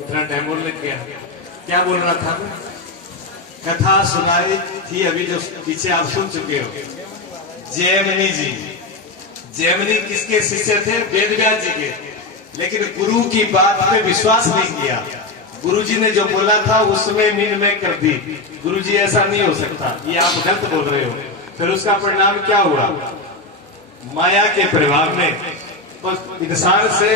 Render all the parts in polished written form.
इतना टाइम बोलने क्या बोल रहा था? कथा सुनाई थी अभी जो पीछे आप सुन चुके हो। जैमिनी जी, जैमिनी किसके शिष्य थे? वेदव्यास जी के। लेकिन गुरु की बात पे विश्वास नहीं किया। गुरुजी ने जो बोला था उसमें मीन में कर दी। गुरुजी ऐसा नहीं हो सकता, ये आप गलत बोल रहे हो। फिर उसका परिणाम क्या हुआ? माया के प्रभाव में इंसान से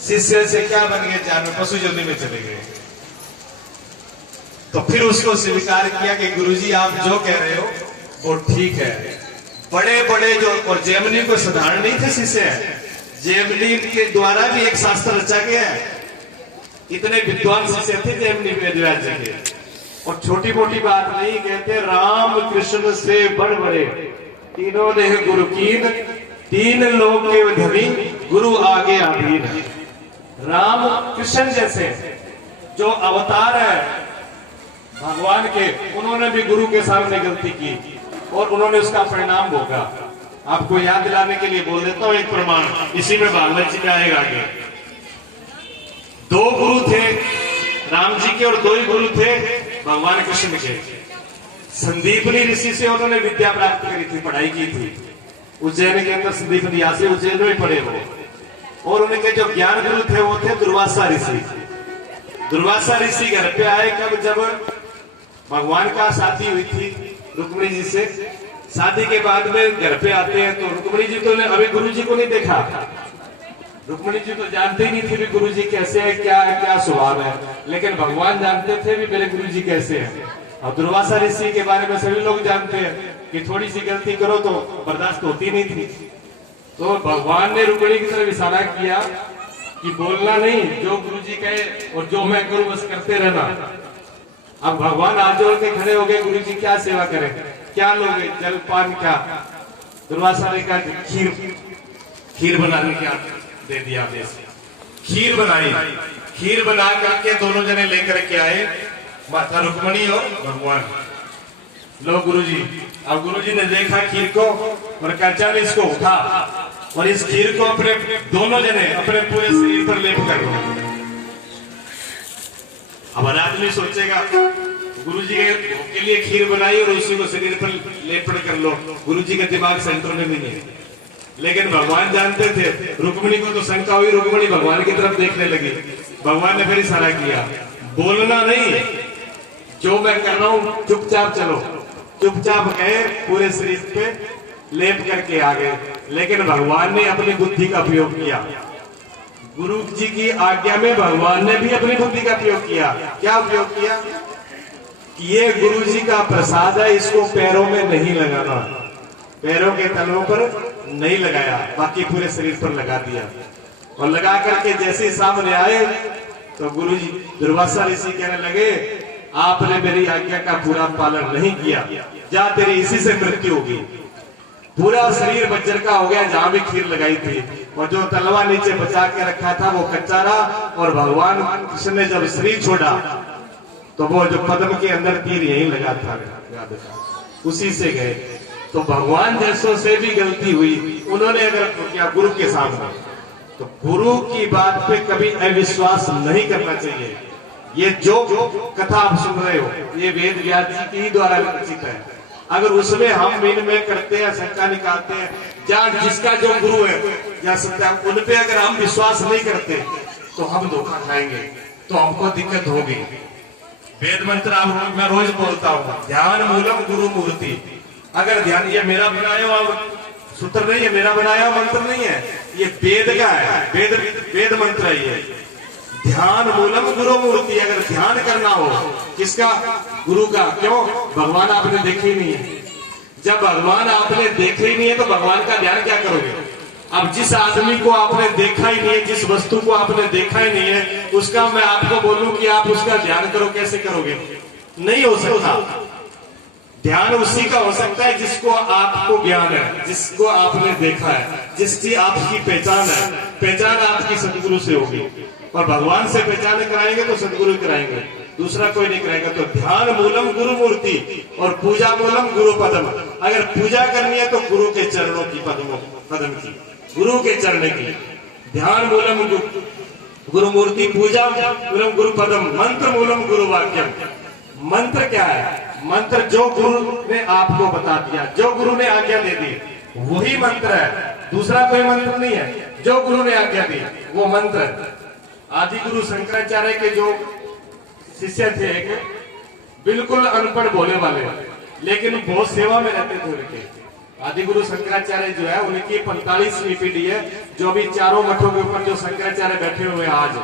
शिष्य से क्या बन गए? जानवर, पशु योनि में चले गए। तो फिर उसको स्वीकार किया कि गुरुजी आप जो कह रहे हो वो ठीक है। बड़े बड़े जो, और जैमिनी को साधारण नहीं थे शिष्य, जैमिनी के द्वारा भी एक शास्त्र रचा गया है। इतने विद्वान शिष्य थे जैमिनी वेदव्यास जी के। और छोटी मोटी बात नहीं, कहते राम कृष्ण से बड़ बड़े तीनों ने गुरु कीन, तीन लोग के धनी गुरु आगे अधीन। राम कृष्ण जैसे जो अवतार है भगवान के, उन्होंने भी गुरु के सामने गलती की और उन्होंने उसका परिणाम भोगा। आपको याद दिलाने के लिए बोल देता हूं एक प्रमाण, इसी में भागवत जी में आएगा आगे। दो गुरु थे राम जी के और दो ही गुरु थे भगवान कृष्ण के। संदीपनी ऋषि से उन्होंने विद्या प्राप्त करी थी, पढ़ाई की थी। उज्जैन के अंदर संदीपनी, यहाँ से उज्जैन में पढ़े वो। और उनके जो ज्ञान गुरु थे वो थे दुर्वासा ऋषि। दुर्वासा ऋषि घर पे आए कब? जब भगवान का शादी हुई थी रुक्मिणी जी से। शादी के बाद में घर पे आते हैं तो रुक्मिणी जी तो अभी गुरु जी को नहीं देखा। रुक्मिणी जी तो जानते ही नहीं थे भी गुरु जी कैसे है, क्या है, क्या स्वभाव है। लेकिन भगवान जानते थे भी मेरे गुरु जी कैसे हैं। और दुर्वासा ऋषि के बारे में सभी लोग जानते हैं कि थोड़ी सी गलती करो तो बर्दाश्त होती नहीं थी। तो भगवान ने रुक्मिणी की तरफ इशारा किया कि बोलना नहीं, जो गुरु जी कहे और जो मैं करूं बस करते रहना। अब भगवान आज जोड़ के खड़े हो गए, गुरु जी क्या सेवा करें, क्या लोगे? जलपान क्या? दुर्वासा ने कहा खीर बनाने का दे दिया। खीर बनाई, खीर बना करके दोनों जने लेकर के आए, माता रुक्मिणी और भगवान। लो गुरुजी। अब गुरुजी ने देखा खीर को और कहा चल इसको उठा और इस खीर को अपने दोनों जने अपने पूरे शरीर पर लेप कर लो। अब आदमी सोचेगा गुरुजी के लिए खीर बनाई और उसी को शरीर पर लेपन कर लो, गुरुजी के दिमाग सेंटर में नहीं है। लेकिन भगवान जानते थे, रुक्मिणी को तो शंका हुई, रुक्मिणी भगवान की तरफ देखने लगी। भगवान ने फिर इशारा किया, बोलना नहीं, जो मैं कर रहा हूं चुपचाप चलो। चुपचाप गए, पूरे शरीर पे लेप करके आ गए। लेकिन भगवान ने अपनी बुद्धि का प्रयोग किया। गुरु जी की आज्ञा में भगवान ने भी अपनी बुद्धि का प्रयोग किया। क्या उपयोग किया? ये गुरु जी का प्रसाद है, इसको पैरों में नहीं लगाना, पैरों के तलवों पर नहीं लगाया, बाकी पूरे शरीर पर लगा दिया। और लगा करके जैसे सामने आए तो गुरु जी दुर्वासा ऋषि कहने लगे, आपने मेरी आज्ञा का पूरा पालन नहीं किया, जा तेरी इसी से मृत्यु होगी। पूरा शरीर बज्जर का हो गया जहां भी खीर लगाई थी, और जो तलवा नीचे बचा के रखा था वो कच्चा रहा। और भगवान कृष्ण ने जब शरीर छोड़ा तो वो जो पद्म के अंदर तीर यही लगा था, उसी से गए। तो भगवान जैसों से भी गलती हुई, उन्होंने अगर क्या गुरु के सामने, तो गुरु की बात पे कभी अविश्वास नहीं करना चाहिए। ये जो कथा आप सुन रहे हो ये वेद व्यास जी के ही द्वारा रचित है। अगर उसमें हम मीन में करते हैं, शंका निकालते हैं, जहाँ जिसका जो गुरु है या सत्य, उन पे अगर हम विश्वास नहीं करते तो हम धोखा खाएंगे, तो हमको दिक्कत होगी। वेद मंत्र आप मैं रोज बोलता हूँ, ध्यान मूलम गुरु मूर्ति। अगर ध्यान, ये मेरा बनाया हुआ सूत्र नहीं है, मेरा बनाया हुआ मंत्र नहीं है, ये वेद का है, वेद मंत्र है ये। ध्यान मूलम गुरु मूर्ति। अगर ध्यान करना हो किसका? गुरु का। क्यों? भगवान आपने देखे ही नहीं है। जब भगवान आपने देखे ही नहीं है तो भगवान का ध्यान क्या करोगे? अब जिस आदमी को आपने देखा ही नहीं है, जिस वस्तु को आपने देखा ही नहीं है, उसका मैं आपको बोलूं कि आप उसका ध्यान करो, कैसे करोगे? नहीं हो सकता। ध्यान उसी का हो सकता है जिसको आपको ज्ञान है, जिसको आपने देखा है, जिसकी आपकी पहचान है। पहचान आपकी सदगुरु से होगी, और भगवान से पहचान कराएंगे तो सदगुरु कराएंगे, दूसरा कोई नहीं कराएगा। तो ध्यान मूलम गुरु मूर्ति और पूजा मूलम गुरु पदम। अगर पूजा करनी है तो गुरु के चरणों की, पदम की, गुरु के चरण की। ध्यान मूलम गुरु मूर्ति पूजा गुरु पदम मंत्र मूलम गुरु वाक्यम। मंत्र क्या है? मंत्र जो गुरु ने आपको बता दिया, जो गुरु ने आज्ञा दे दी, वही मंत्र है। दूसरा कोई मंत्र नहीं है। जो गुरु ने आज्ञा दी वो मंत्र है। आदि गुरु शंकराचार्य के जो शिष्य थे, एक बिल्कुल अनपढ़ भोले वाले, लेकिन बहुत सेवा में रहते थे उनके। आदि गुरु शंकराचार्य जो है उनकी 45वीं पीढ़ी है, जो भी चारों मठों के ऊपर जो शंकराचार्य बैठे हुए हैं आज,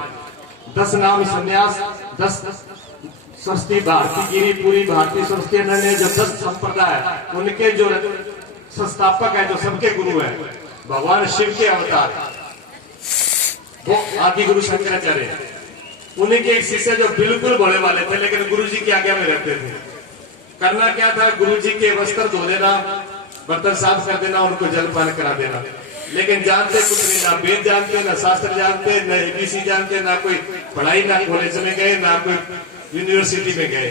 10 नाम संन्यास, 10 सरस्वती भारती गिरी पूरी भारतीय सरस्वती ने जो 10 संप्रदाय, उनके जो संस्थापक है, जो सबके गुरु है, भगवान शिव के अवतार, वो आदि गुरु शंकराचार्य है। उन्हीं के एक शिष्य जो बिल्कुल भोले वाले थे, लेकिन गुरु जी की आज्ञा में रहते थे। करना क्या था? गुरु जी के वस्त्र धो देना, बर्तन साफ कर देना, उनको जलपान करा देना। लेकिन जानते कुछ नहीं, ना वेद जानते, ना शास्त्र जानते, ना एबीसी जानते, ना कोई पढ़ाई, ना कॉलेज में गए, ना कोई यूनिवर्सिटी में गए।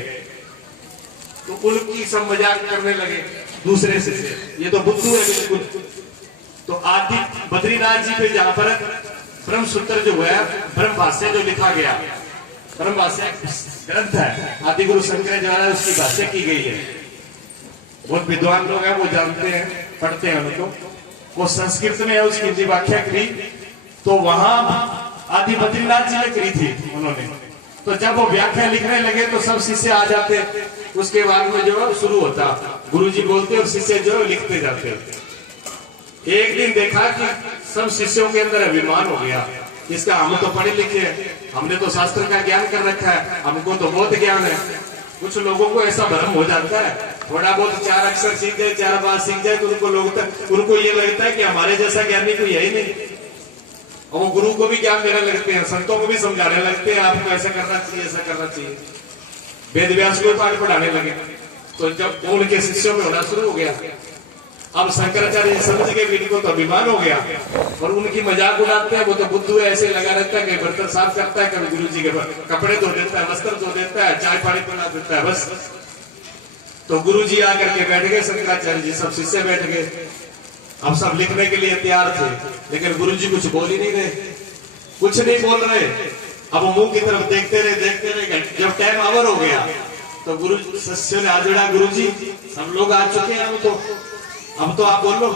तो उनकी सब मजाक करने लगे दूसरे से, ये तो बुद्धू है बिल्कुल। तो आदि बद्रीनाथ जी पे जहां पर ब्रह्म सूत्र जो है, ब्रह्म भाष्य जो लिखा गया, ब्रह्म भाष्य ग्रंथ है, आदि गुरु शंकर द्वारा उसकी भाष्य की गई है। बहुत विद्वान लोग हैं, वो जानते हैं, पढ़ते हैं उनको। वो संस्कृत में है, उसकी हिंदी व्याख्या करी, तो वहां आदि बद्रीनाथ जी ने करी थी उन्होंने। तो जब वो व्याख्या लिखने लगे तो सब शिष्य आ जाते, उसके बाद में जो है शुरू होता, गुरुजी बोलते और शिष्य जो है लिखते जाते। एक दिन देखा कि सब शिष्यों के अंदर अभिमान हो गया, इसका हम तो पढ़े लिखे हैं, हमने तो शास्त्र का ज्ञान कर रखा है, हमको तो बहुत ज्ञान है। कुछ लोगों को ऐसा भ्रम हो जाता है, थोड़ा बहुत 4 अक्षर सीख जाए, 4 बात सीख जाए, तो उनको ये लगता है कि हमारे जैसा ज्ञानी कोई है ही नहीं। और वो गुरु को भी ज्ञान देने लगते हैं, संतों को भी समझाने लगते हैं, आपको ऐसा करना चाहिए, ऐसा करना चाहिए। वेद व्यास को पाठ पढ़ाने लगे। तो जब उनके शिष्यों में होना शुरू हो गया, अब शंकराचार्य समझ गए कि इनको तो अभिमान हो गया और उनकी मजाक उड़ाते हैं। वो तो बुद्धू ऐसे लगा रहता है, कभी बर्तन साफ करता है, कभी गुरु जी के कपड़े धो देता है, वस्त्र धो देता है, चाय पानी बना देता है, बस। तो गुरु जी आकर के बैठ गए, शंकराचार्य जी, सब शिष्य बैठ गए। अब सब लिखने के लिए तैयार थे, लेकिन गुरु जी कुछ बोल ही नहीं रहे, कुछ नहीं बोल रहे। अब मुंह की तरफ देखते रहे। जब टाइम ओवर हो गया तो गुरु शिष्य ने हाथ जोड़ा, गुरु जी सब लोग आ चुके हैं, अब तो आप बोलो।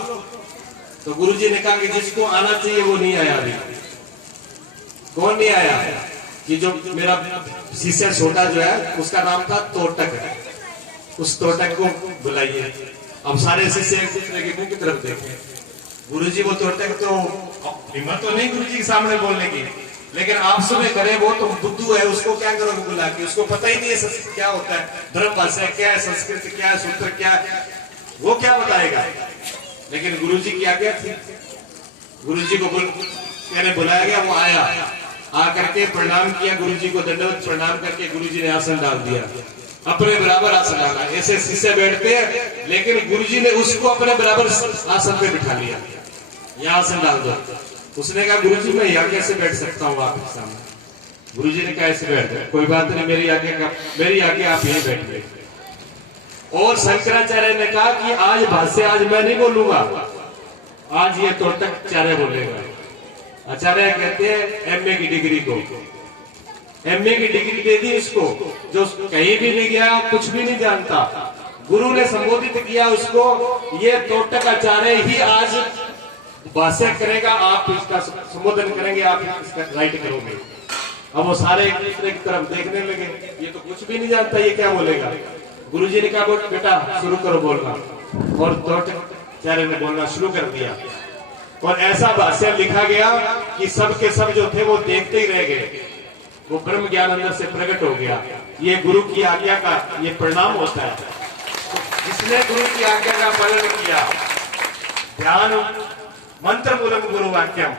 तो गुरुजी ने कहा कि जिसको आना चाहिए वो नहीं आया अभी। कौन नहीं आया? कि जो मेरा शिष्य छोटा जो है, उसका नाम था तोटक, उस तोटक को बुलाइए। अब सारे शिष्य एक दूसरे के मुंह की तरफ देखे। गुरुजी वो तोटक तो हिम्मत तो नहीं गुरुजी के सामने बोलने की, लेकिन आपसे में करे, वो तो बुद्धू है, उसको क्या करोगे बुला के? उसको पता ही नहीं है क्या होता है, धर्म भाषा क्या है, संस्कृत क्या है, सूत्र क्या है, वो क्या बताएगा? लेकिन गुरुजी की आज्ञा थी, गुरुजी को मैंने बुलाया गया, वो आया, आकर के प्रणाम किया, गुरुजी को दंडवत प्रणाम करके गुरुजी ने आसन डाल दिया, अपने बराबर आसन डाला। ऐसे शिष्य बैठते हैं, लेकिन गुरुजी ने उसको अपने बराबर आसन पे बिठा लिया, यहाँ आसन डाल दो। उसने कहा गुरुजी मैं यहाँ कैसे बैठ सकता हूँ आपके सामने? गुरुजी ने कहा ऐसे बैठ जाए, कोई बात नहीं, मेरी आज्ञा आप यहीं बैठिए। और शंकराचार्य ने कहा कि आज भाष्य आज मैं नहीं बोलूंगा, आज ये तोटकाचार्य बोलेगा। आचार्य कहते हैं एमए की डिग्री को, एमए की डिग्री दे दी उसको, जो कहीं भी नहीं गया, कुछ भी नहीं जानता। गुरु ने संबोधित किया उसको, ये तोटकाचार्य ही आज भाष्य करेगा, आप इसका संबोधन करेंगे, आप इसका राइट करोगे। अब वो सारे एक दूसरे की तरफ देखने लगे, ये तो कुछ भी नहीं जानता, ये क्या बोलेगा? गुरुजी ने कहा बेटा शुरू करो बोलना, और तोटकाचार्य ने बोलना शुरू कर दिया। और ऐसा भाष्य लिखा गया कि सब के सब जो थे वो देखते ही रह गए, वो ब्रह्म ज्ञान अंदर से प्रकट हो गया। ये गुरु की आज्ञा का ये परिणाम होता है। जिसने गुरु की आज्ञा का पालन किया, ध्यान मंत्र मूलम गुरु वाक्यम,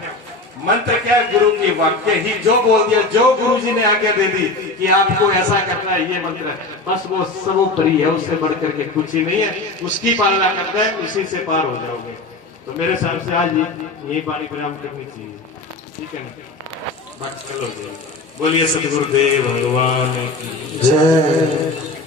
मंत्र क्या? गुरु की वाक्य ही जो बोल दिया, जो गुरु जी ने आज्ञा दे दी कि आपको ऐसा करना है, ये मंत्र है, बस वो सर्वोपरि है, उससे बढ़कर के कुछ ही नहीं है। उसकी पालना करना है, उसी से पार हो जाओगे। तो मेरे हिसाब से आज यही पानी विराम करनी चाहिए, ठीक है ना? बाकी चलो, बोलिए सतगुरुदेव भगवान की जय।